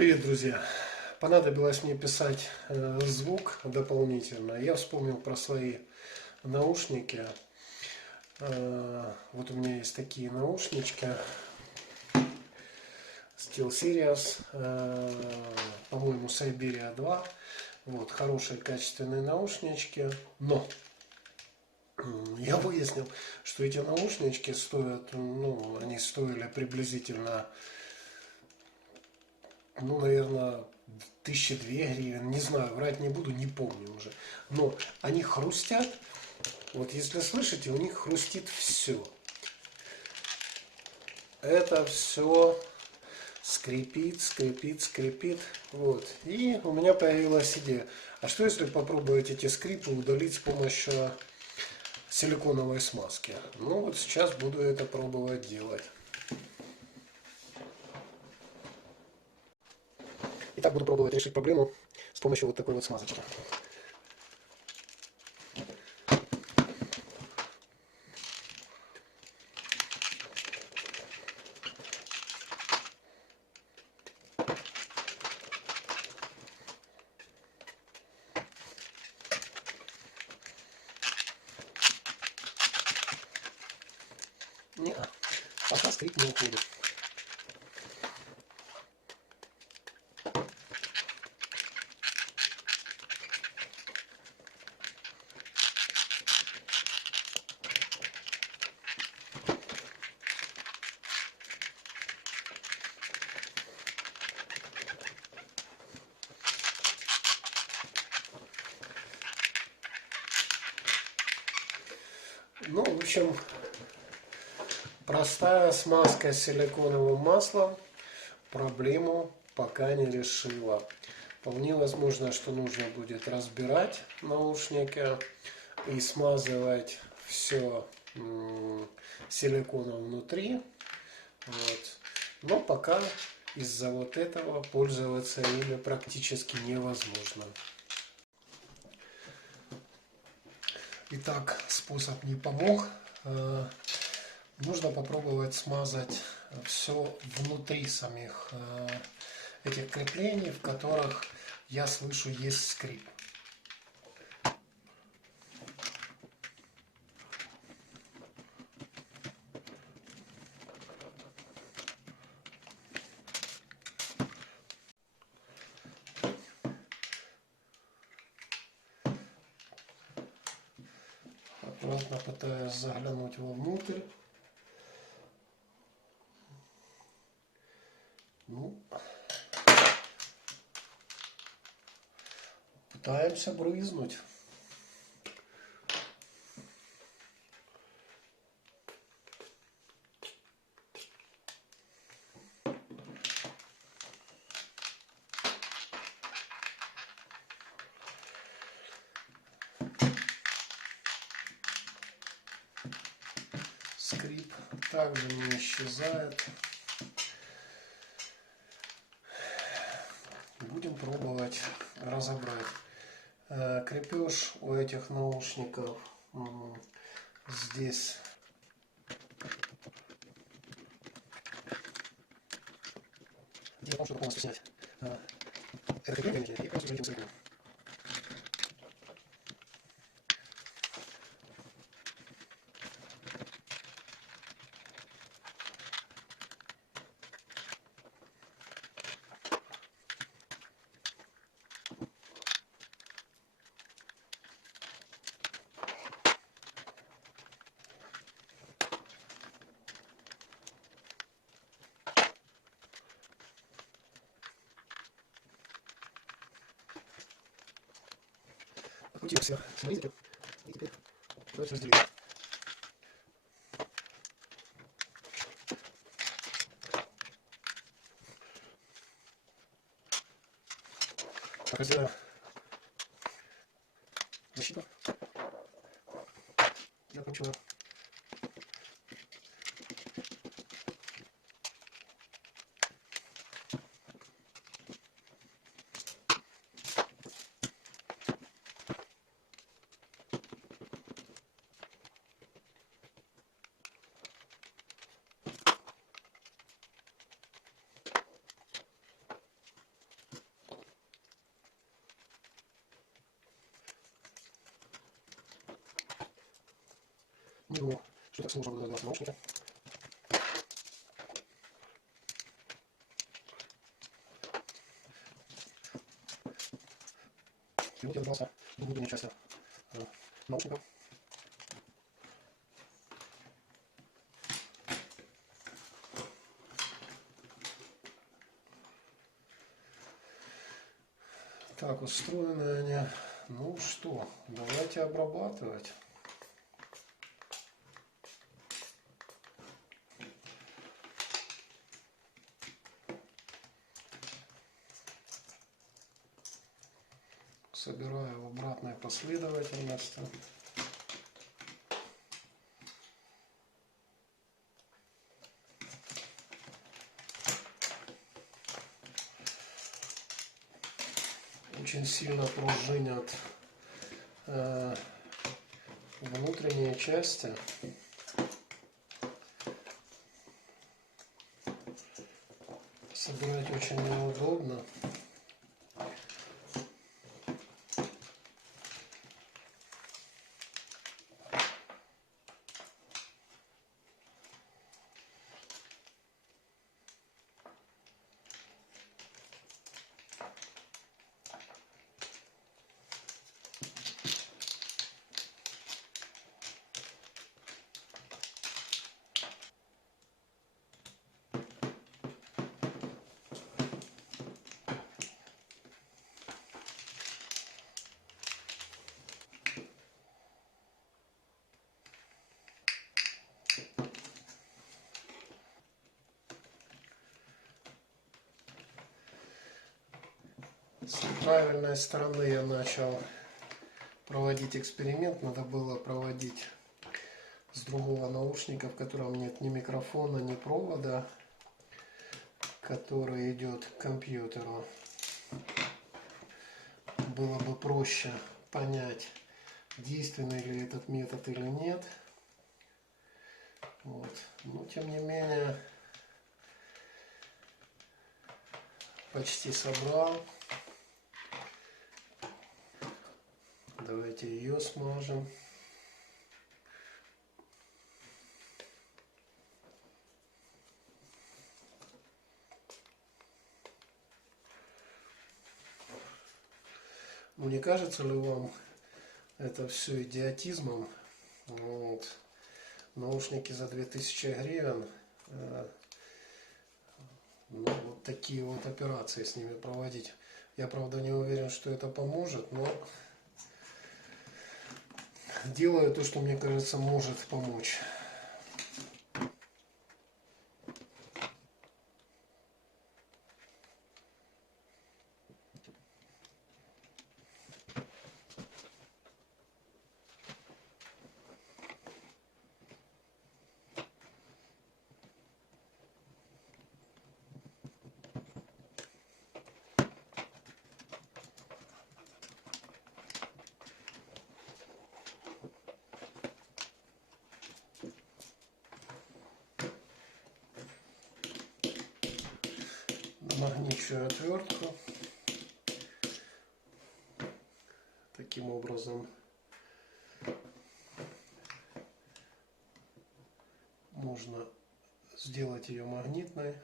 Привет, друзья! Понадобилось мне писать звук дополнительно. Я вспомнил про свои наушники. Вот у меня есть такие наушнички SteelSeries, по-моему, Siberia 2. Вот, хорошие качественные наушнички. Но я выяснил, что эти наушнички стоят, они стоили приблизительно, наверное, 1002 гривен, не знаю, врать не буду, не помню уже. Но они хрустят, вот если слышите, у них хрустит все. Это все скрипит, скрипит, скрипит. Вот. И у меня появилась идея. А что если попробовать эти скрипы удалить с помощью силиконовой смазки? Ну вот сейчас буду это пробовать делать. Итак, буду пробовать решить проблему с помощью вот такой вот смазочки. Не, пока скрип не уходит. Ну, в общем, простая смазка силиконовым маслом проблему пока не решила. Вполне возможно, что нужно будет разбирать наушники и смазывать все силиконом внутри. Вот. Но пока из-за вот этого пользоваться ими практически невозможно. Итак, способ не помог. Нужно попробовать смазать все внутри самих этих креплений, в которых, я слышу, есть скрип. Аккуратно пытаюсь заглянуть вовнутрь. Пытаемся брызнуть. Скрип также не исчезает. Будем пробовать разобрать. Крепеж у этих наушников здесь дело в том, чтобы полностью снять это крепление и просто этим цепью. Открутили все смотрите, и теперь давайте разделим. Так, разделяем защиту и откручиваем. думал, что так сложно было делать наушники. И вот я добрался до внутренней части наушников. Так, устроены они. Ну что, давайте обрабатывать. Собираю в обратной последовательности. Очень сильно пружинят внутренние части. Собирать очень неудобно. С правильной стороны я начал проводить эксперимент. Надо было проводить с другого наушника, в котором нет ни микрофона, ни провода, который идет к компьютеру. Было бы проще понять, действенный ли этот метод или нет. Вот. Но тем не менее почти собрал. Давайте ее смажем. Ну, не кажется ли вам это все идиотизмом? Вот. Наушники за 2000 гривен. Ну, вот такие вот операции с ними проводить. Я, правда, не уверен, что это поможет, но делаю то, что мне кажется может помочь. Намагничиваю отвертку. Таким образом можно сделать ее магнитной.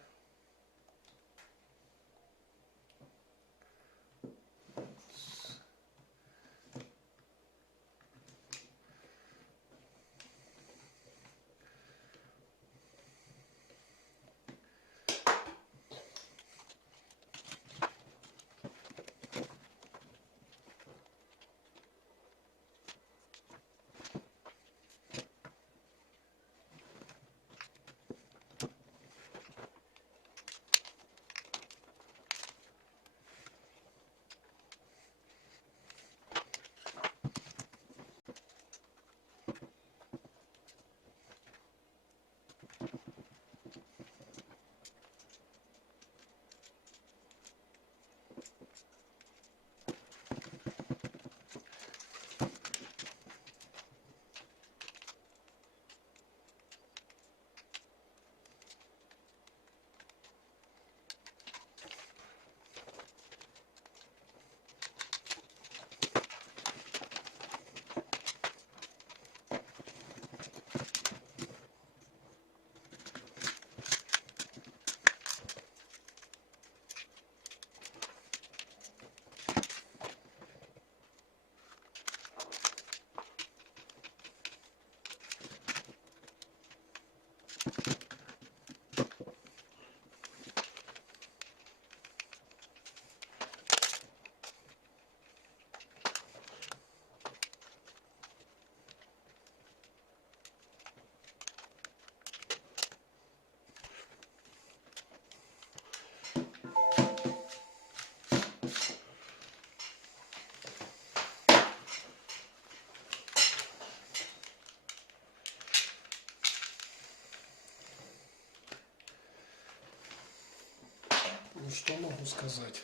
Ну что могу сказать?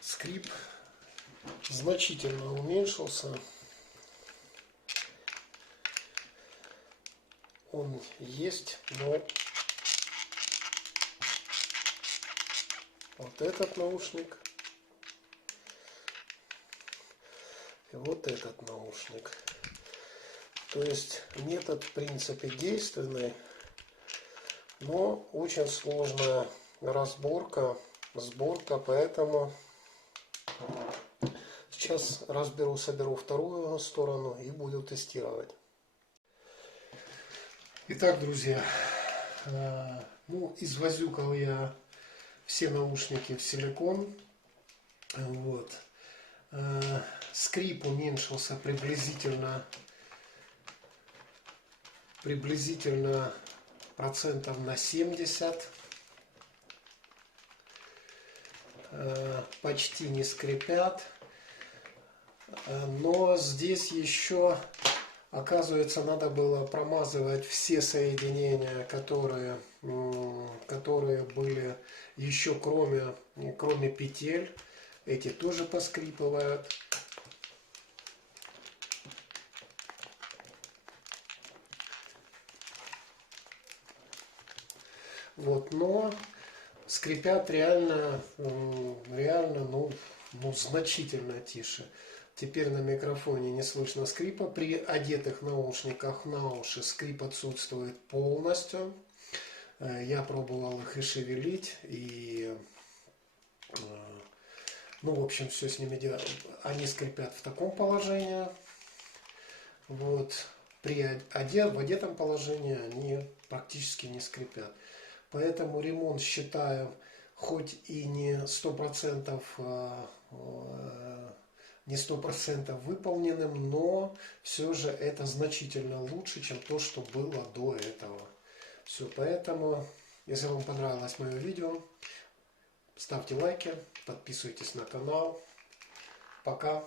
Скрип значительно уменьшился. Он есть, но вот этот наушник и вот этот наушник. То есть метод в принципе действенный, но очень сложная разборка, сборка, поэтому сейчас разберу, соберу вторую сторону и буду тестировать. Итак, друзья, ну, извозюкал я все наушники в силикон. Вот. Скрип уменьшился приблизительно процентов на 70. Почти не скрипят. Но здесь еще, оказывается, надо было промазывать все соединения, которые были еще кроме петель. Эти тоже поскрипывают. Вот, но скрипят реально, ну, значительно тише. Теперь на микрофоне не слышно скрипа. При одетых наушниках на уши скрип отсутствует полностью. Я пробовал их и шевелить, и, ну, в общем, все с ними делать. Они скрипят в таком положении. Вот. В одетом положении они практически не скрипят. Поэтому ремонт считаю хоть и не 100%, не 100% выполненным, но все же это значительно лучше, чем то, что было до этого. Все, поэтому, если вам понравилось мое видео, ставьте лайки, подписывайтесь на канал. Пока.